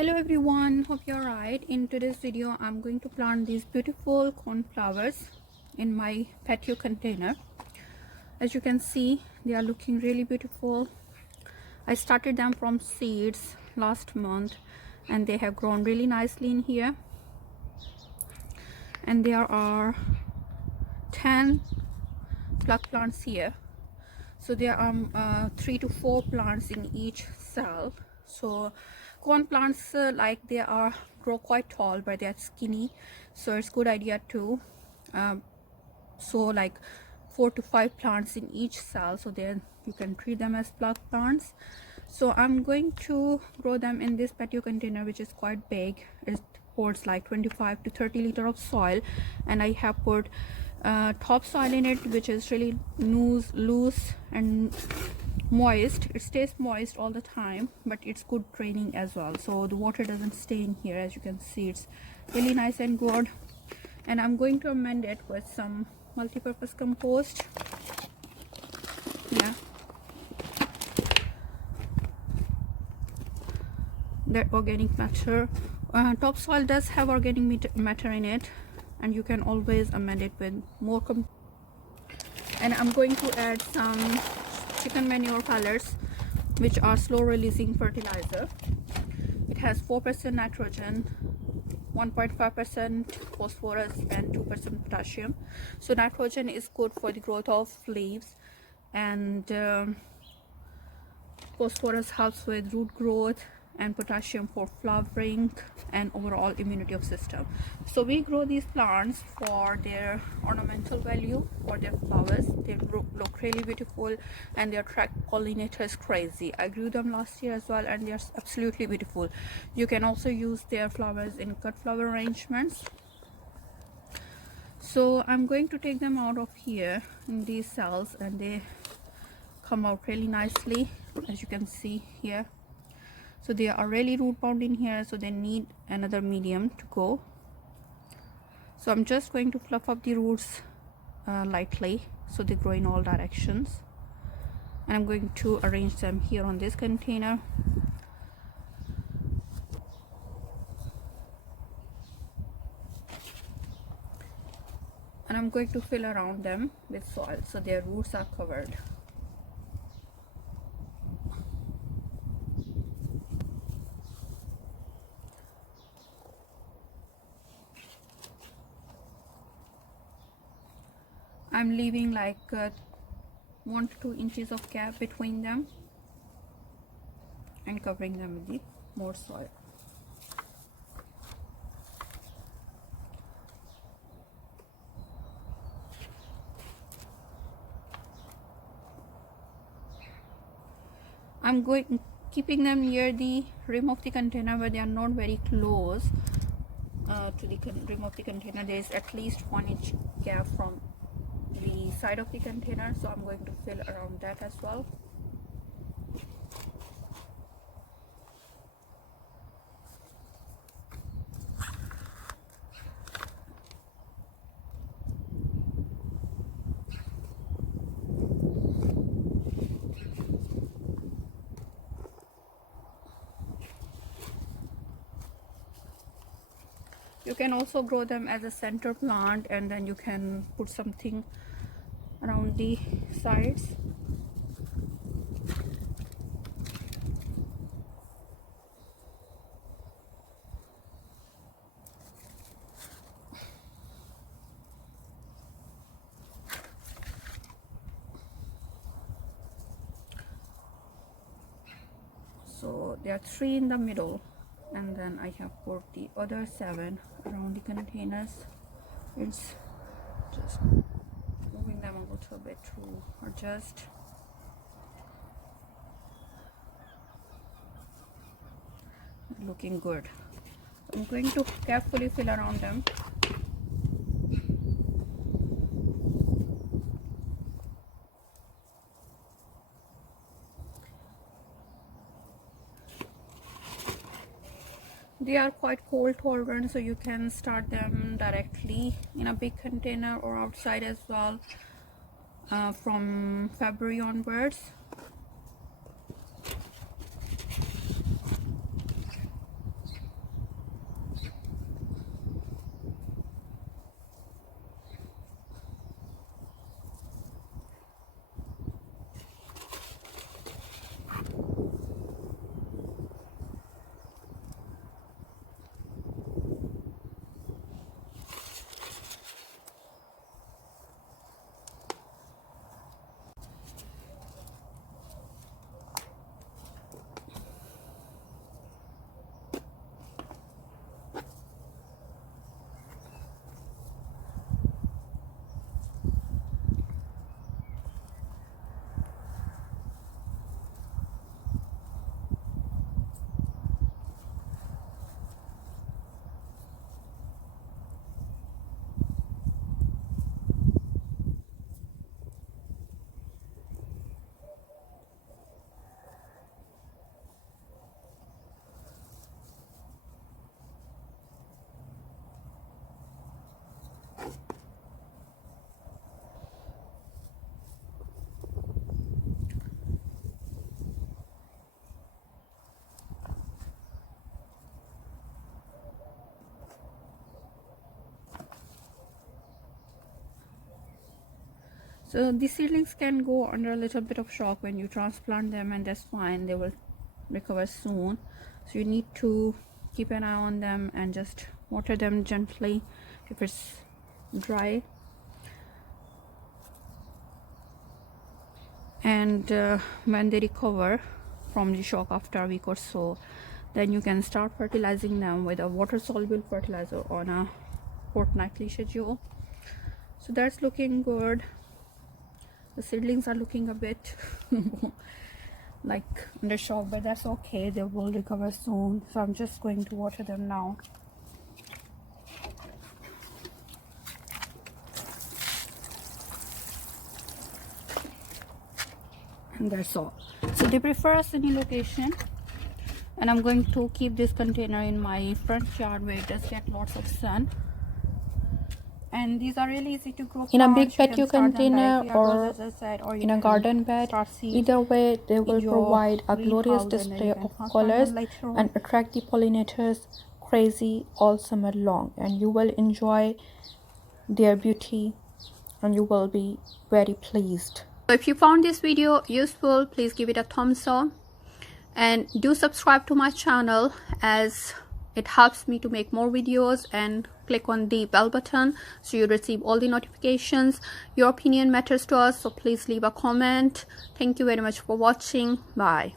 Hello everyone, hope you're right. In today's video I'm going to plant these beautiful cornflowers in my patio container. As you can see, they are looking really beautiful. I started them from seeds last month and they have grown really nicely in here, and there are 10 plug plants here. So there are 3 to 4 plants in each cell. So corn plants they are grow quite tall, but they are skinny, so it's good idea to sow like 4 to 5 plants in each cell, so then you can treat them as plug plants. So I'm going to grow them in this patio container, which is quite big. It holds like 25 to 30 liters of soil, and I have put topsoil in it, which is really loose and moist. It stays moist all the time, but it's good draining as well, so the water doesn't stay in here. As you can see, it's really nice and good. And I'm going to amend it with some multi-purpose compost. Yeah, that organic matter. Topsoil does have organic matter in it, and you can always amend it with more and I'm going to add some chicken manure pellets, which are slow releasing fertilizer. It has 4% nitrogen, 1.5% phosphorus and 2% potassium. So nitrogen is good for the growth of leaves, and phosphorus helps with root growth, and potassium for flowering and overall immunity of system. So we grow these plants for their ornamental value, for their flowers. They look really beautiful and they attract pollinators crazy. I grew them last year as well, and they are absolutely beautiful. You can also use their flowers in cut flower arrangements. So I'm going to take them out of here in these cells, and they come out really nicely, as you can see here. So they are really root bound in here, so they need another medium to go. So I'm just going to fluff up the roots lightly so they grow in all directions, and I'm going to arrange them here on this container. And I'm going to fill around them with soil so their roots are covered. I'm leaving like 1 to 2 inches of gap between them and covering them with the more soil. I'm keeping them near the rim of the container, but they are not very close to the rim of the container. There is at least 1 inch gap from the side of the container, so I'm going to fill around that as well. You can also grow them as a center plant, and then you can put something around the sides. So there are 3 in the middle, and then I have put the other 7 around the containers. It's just moving them a little bit to adjust. Looking good. I'm going to carefully fill around them. They are quite cold tolerant, so you can start them directly in a big container or outside as well from February onwards. So these seedlings can go under a little bit of shock when you transplant them, and that's fine, they will recover soon. So you need to keep an eye on them and just water them gently if it's dry. And when they recover from the shock after a week or so, then you can start fertilizing them with a water soluble fertilizer on a fortnightly schedule. So that's looking good. The seedlings are looking a bit like under shock, but that's okay, they will recover soon. So I'm just going to water them now. And that's all. So they prefer a sunny location, and I'm going to keep this container in my front yard where it does get lots of sun. And these are really easy to grow in a big patio container or in a garden bed. Either way, they will provide a glorious display of colors and attract the pollinators crazy all summer long, and you will enjoy their beauty and you will be very pleased. So if you found this video useful, please give it a thumbs up and do subscribe to my channel, as it helps me to make more videos, and click on the bell button so you receive all the notifications. Your opinion matters to us, so please leave a comment. Thank you very much for watching. Bye.